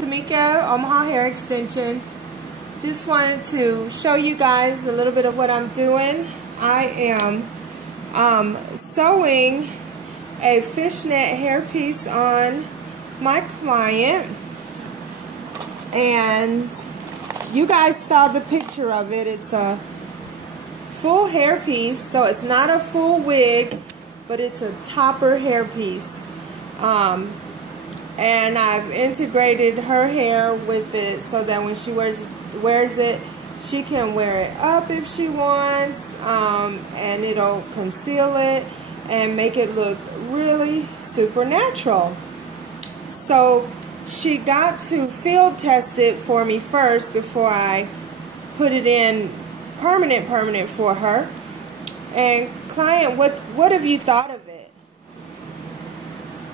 Tamika, Omaha Hair Extensions. Just wanted to show you guys a little bit of what I'm doing. I am sewing a fishnet hairpiece on my client, and you guys saw the picture of it. It's a full hairpiece, so it's not a full wig, but it's a topper hairpiece. And I've integrated her hair with it so that when she wears it, she can wear it up if she wants, and it'll conceal it and make it look really super natural. So she got to field test it for me first before I put it in permanent for her. And client, what have you thought of it?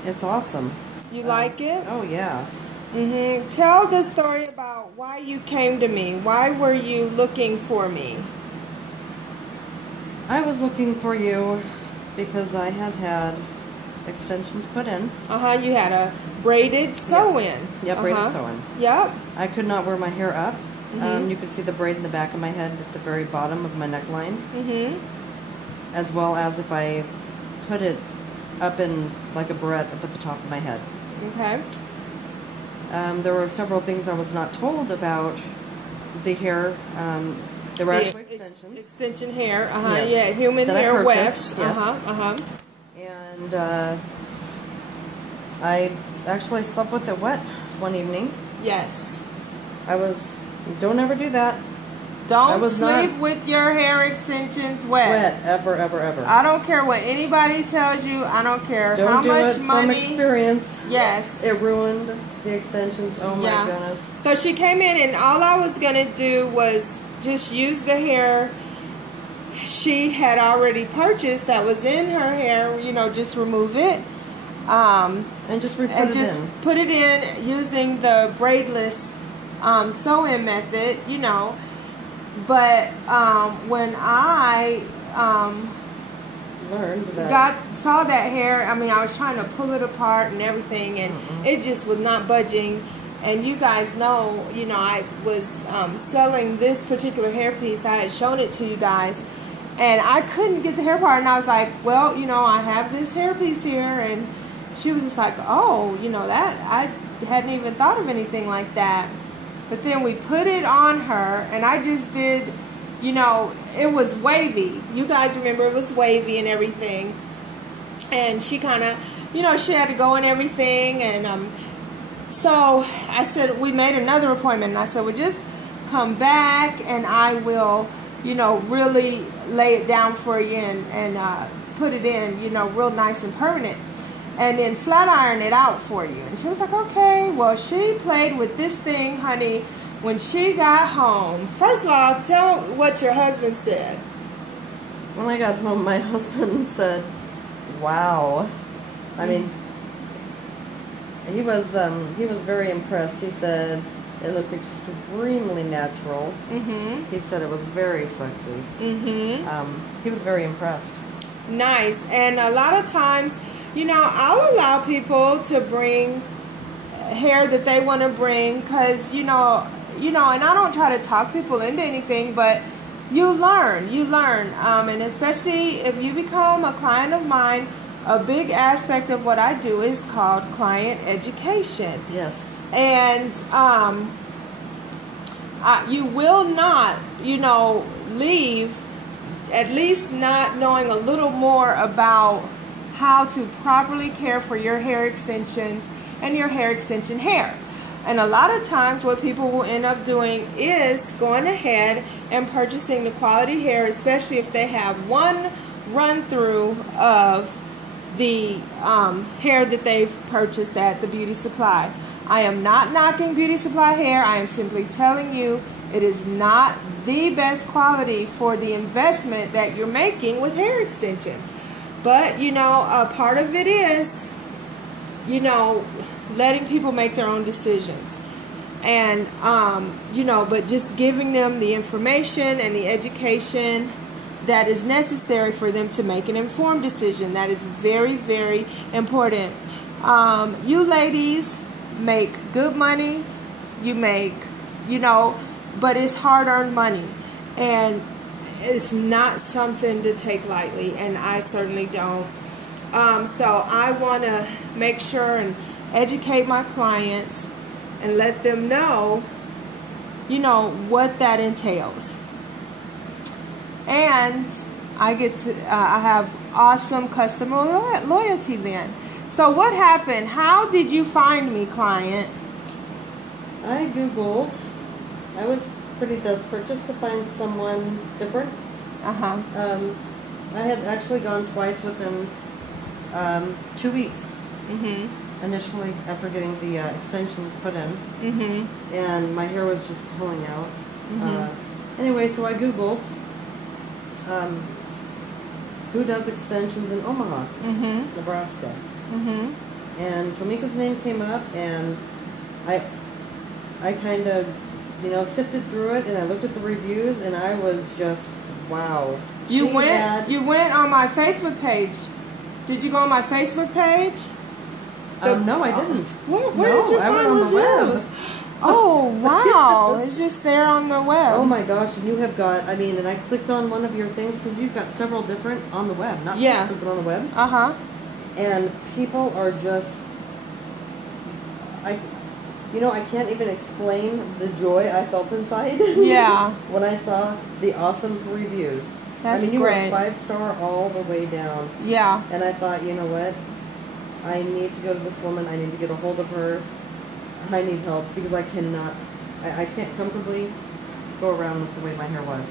It's awesome. You like it? Oh yeah. Tell the story about why you came to me. Why were you looking for me? I was looking for you because I had extensions put in. You had a braided sew-in. Yep, braided sew-in. Yep. I could not wear my hair up. You could see the braid in the back of my head at the very bottom of my neckline. As well as if I put it up in like a barrette up at the top of my head. Okay. There were several things I was not told about the hair. There were actually extensions. Extension hair. Yes. Yeah, human that hair wefts. Yes. And I actually slept with it wet one evening. Yes. Don't ever do that. Don't sleep with your hair extensions wet. Ever. I don't care what anybody tells you. I don't care how much money. From experience. Yes. It ruined the extensions. Oh my goodness. So she came in, and all I was going to do was just use the hair she had already purchased that was in her hair, just remove it. And just put it in using the braidless sew-in method, But when I saw that hair, I was trying to pull it apart and everything, and it just was not budging. And you guys know, I was selling this particular hairpiece. I had shown it to you guys, and I couldn't get the hair part. And I was like, well, I have this hairpiece here, and she was just like, oh, that I hadn't even thought of anything like that. But then we put it on her, and I just did, it was wavy. You guys remember it was wavy and everything. And she kind of, she had to go and everything. And so I said, we made another appointment. And I said, well, just come back, and I will, really lay it down for you and put it in, real nice and permanent. And then flat iron it out for you. And she was like, okay. Well, she played with this thing, honey, when she got home. First of all, tell what your husband said. When I got home, my husband said, wow. I mean, he was very impressed. He said it looked extremely natural. He said it was very sexy. He was very impressed. Nice. And a lot of times, I'll allow people to bring hair that they want to bring because, and I don't try to talk people into anything, but you learn. And especially if you become a client of mine, a big aspect of what I do is called client education. Yes. And you will not, leave at least not knowing a little more about how to properly care for your hair extensions and your hair extension hair. And a lot of times what people will end up doing is going ahead and purchasing the quality hair, especially if they have one run through of the hair that they've purchased at the beauty supply. I am not knocking beauty supply hair. I am simply telling you it is not the best quality for the investment that you're making with hair extensions. But, a part of it is, letting people make their own decisions. And, but just giving them the information and the education that is necessary for them to make an informed decision. That is very, very important. You ladies make good money. you make, you know, but it's hard-earned money, and it's not something to take lightly, and I certainly don't. So I want to make sure and educate my clients and let them know, you know, what that entails. And I get to, I have awesome customer loyalty then. So what happened? How did you find me, client? I Googled. I was pretty desperate just to find someone different. Uh-huh. I had actually gone twice within 2 weeks. Mm-hmm. Initially, after getting the extensions put in. Mm-hmm. And my hair was just pulling out. Mm-hmm. Anyway, so I Googled who does extensions in Omaha, Mm-hmm. Nebraska. Mm-hmm. And Tomika's name came up, and I kind of, you know, sifted through it, and I looked at the reviews, and I was just, wow. You went on my Facebook page. Did you go on my Facebook page? No, I didn't. Where did you I went find on the reviews? web. Oh, wow. It's just there on the web. Oh my gosh, and you have got, I mean, and I clicked on one of your things because you've got several different on the web, not Facebook, but on the web. Uh-huh. And people are just, you know, I can't even explain the joy I felt inside. Yeah. When I saw the awesome reviews. That's I mean, you great. were 5-star all the way down. Yeah. And I thought, you know what? I need to go to this woman. I need to get a hold of her. I need help because I cannot, I can't comfortably go around with the way my hair was.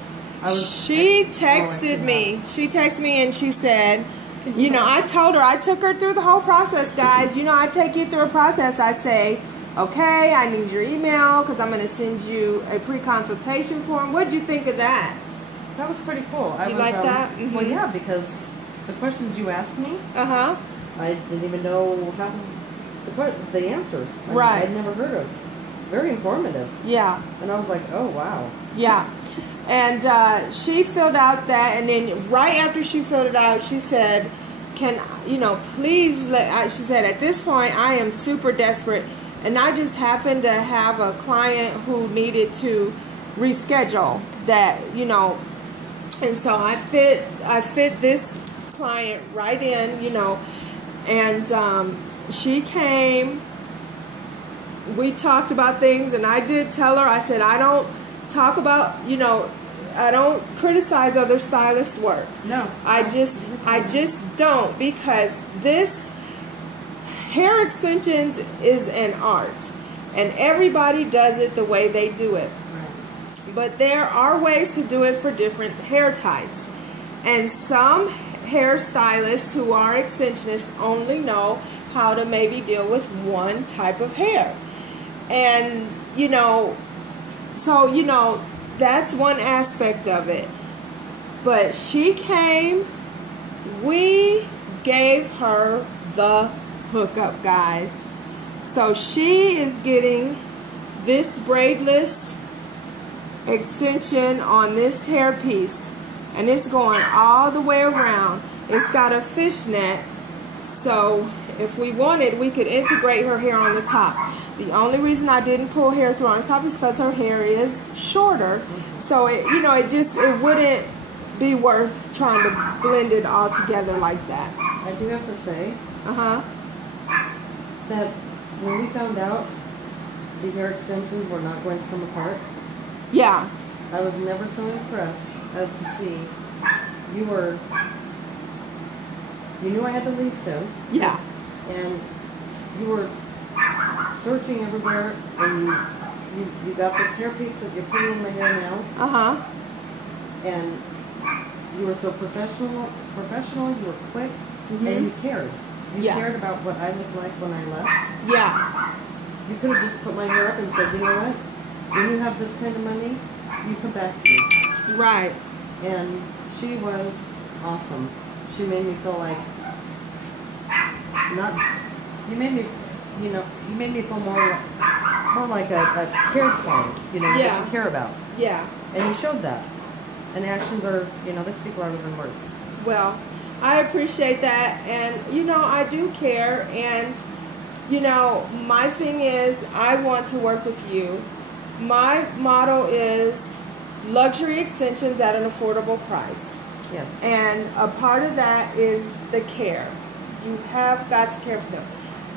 She texted me. She texted me and she said, you know, I told her, I took her through the whole process, guys. You know, I take you through a process. I say, okay, I need your email because I'm going to send you a pre-consultation form. What did you think of that? That was pretty cool. You like that? Mm-hmm. Well, yeah, because the questions you asked me, uh-huh, I didn't even know how the answers. Right. I'd never heard of. Very informative. Yeah. And I was like, oh, wow. Yeah. And she filled out that, and then right after she filled it out, she said, can, you know, please she said, at this point, I am super desperate. And I just happened to have a client who needed to reschedule that, you know, and so I fit this client right in, you know, and she came, we talked about things, and I did tell her, I said, I don't talk about, you know, I don't criticize other stylists' work. No. I just don't, because this hair extensions is an art, and everybody does it the way they do it. Right. But there are ways to do it for different hair types. And some hairstylists who are extensionists only know how to maybe deal with one type of hair. And, you know, so, you know, that's one aspect of it. But she came, we gave her the hookup, guys. So she is getting this braidless extension on this hairpiece, and it's going all the way around. It's got a fishnet, so if we wanted, we could integrate her hair on the top. The only reason I didn't pull hair through on the top is because her hair is shorter, so it, you know, it wouldn't be worth trying to blend it all together like that. I do have to say that when we found out the hair extensions were not going to come apart, yeah, I was never so impressed as to see you knew I had to leave soon. Yeah. And you were searching everywhere, and you got this hairpiece that you're putting in my hair now. And you were so professional, you were quick, and you cared. You cared about what I looked like when I left. Yeah. You could have just put my hair up and said, you know what? When you have this kind of money, you come back to me. Right. And she was awesome. She made me feel like you made me feel more like a care client, you know, that you care about. Yeah. And you showed that. And actions are, you know, they speak louder than words. Well, I appreciate that, and you know, I do care, and you know, my thing is I want to work with you. My motto is luxury extensions at an affordable price. Yes. And a part of that is the care. You have got to care for them.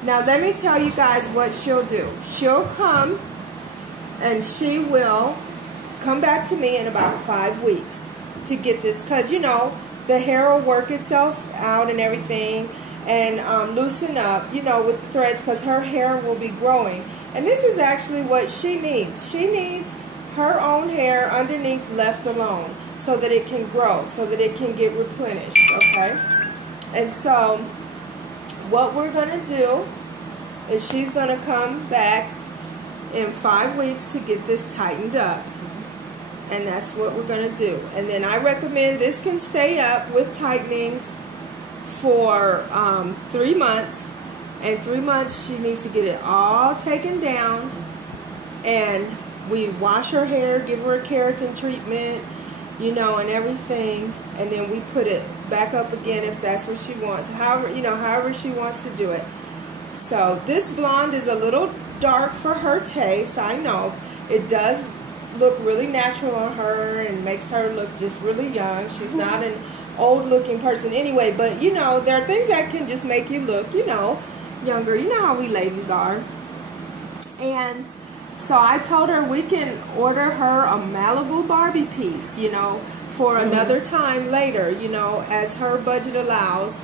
Now let me tell you guys what she'll do. She'll come and she will come back to me in about 5 weeks to get this, because you know the hair will work itself out and everything, and loosen up, you know, with the threads, because her hair will be growing. And this is actually what she needs. She needs her own hair underneath left alone so that it can grow, so that it can get replenished, okay? And so what we're going to do is she's going to come back in 5 weeks to get this tightened up. And that's what we're going to do. And then I recommend this can stay up with tightenings for 3 months. And 3 months she needs to get it all taken down. And we wash her hair, give her a keratin treatment, you know, and everything. And then we put it back up again if that's what she wants. However, you know, however she wants to do it. So this blonde is a little dark for her taste. I know it does look really natural on her and makes her look just really young. She's not an old looking person anyway, but you know, there are things that can just make you look, you know, younger. You know how we ladies are. And so I told her we can order her a Malibu Barbie piece, you know, for another time later, you know, as her budget allows.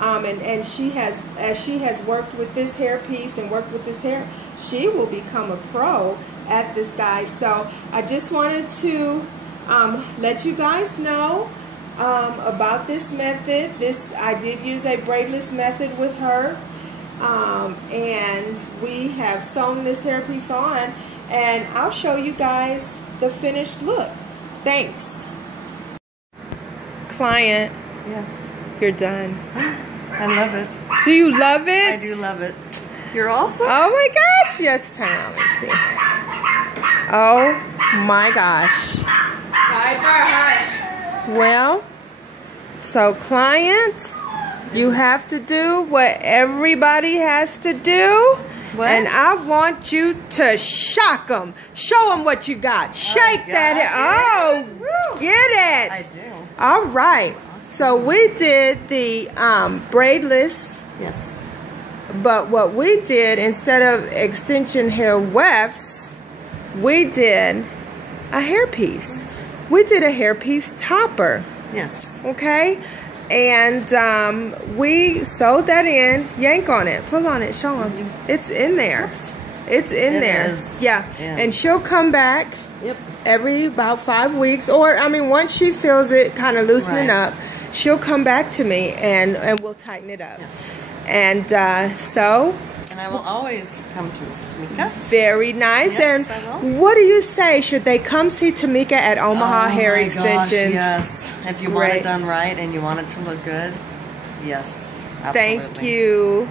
And she has, as she has worked with this hair piece and worked with this hair, she will become a pro at this, guys. So I just wanted to let you guys know about this method. I did use a braidless method with her, and we have sewn this hair piece on, and I'll show you guys the finished look. Thanks. Client. Yes. You're done. I love it. Do you love it? I do love it. You're awesome. Oh my gosh. Let's turn on. Let's see. Oh my gosh. Well, so client, you have to do what everybody has to do. What? And I want you to shock them. Show them what you got. Shake that hair. Oh, get it. I do. All right. So we did the braidless. Yes. But what we did, instead of extension hair wefts, we did a hairpiece. We did a hairpiece topper. Yes. Okay? And we sewed that in. Yank on it. Pull on it. Show them. It's in there. It's in there. Is. Yeah. And she'll come back every about 5 weeks. Or, I mean, once she feels it kind of loosening up, she'll come back to me and we'll tighten it up. Yes. And so... And I will always come to Miss Tamika. Very nice. Yes, and I will. What do you say? Should they come see Tamika at Omaha Hair Extensions? Yes. If you want it done right and you want it to look good, yes. Absolutely. Thank you.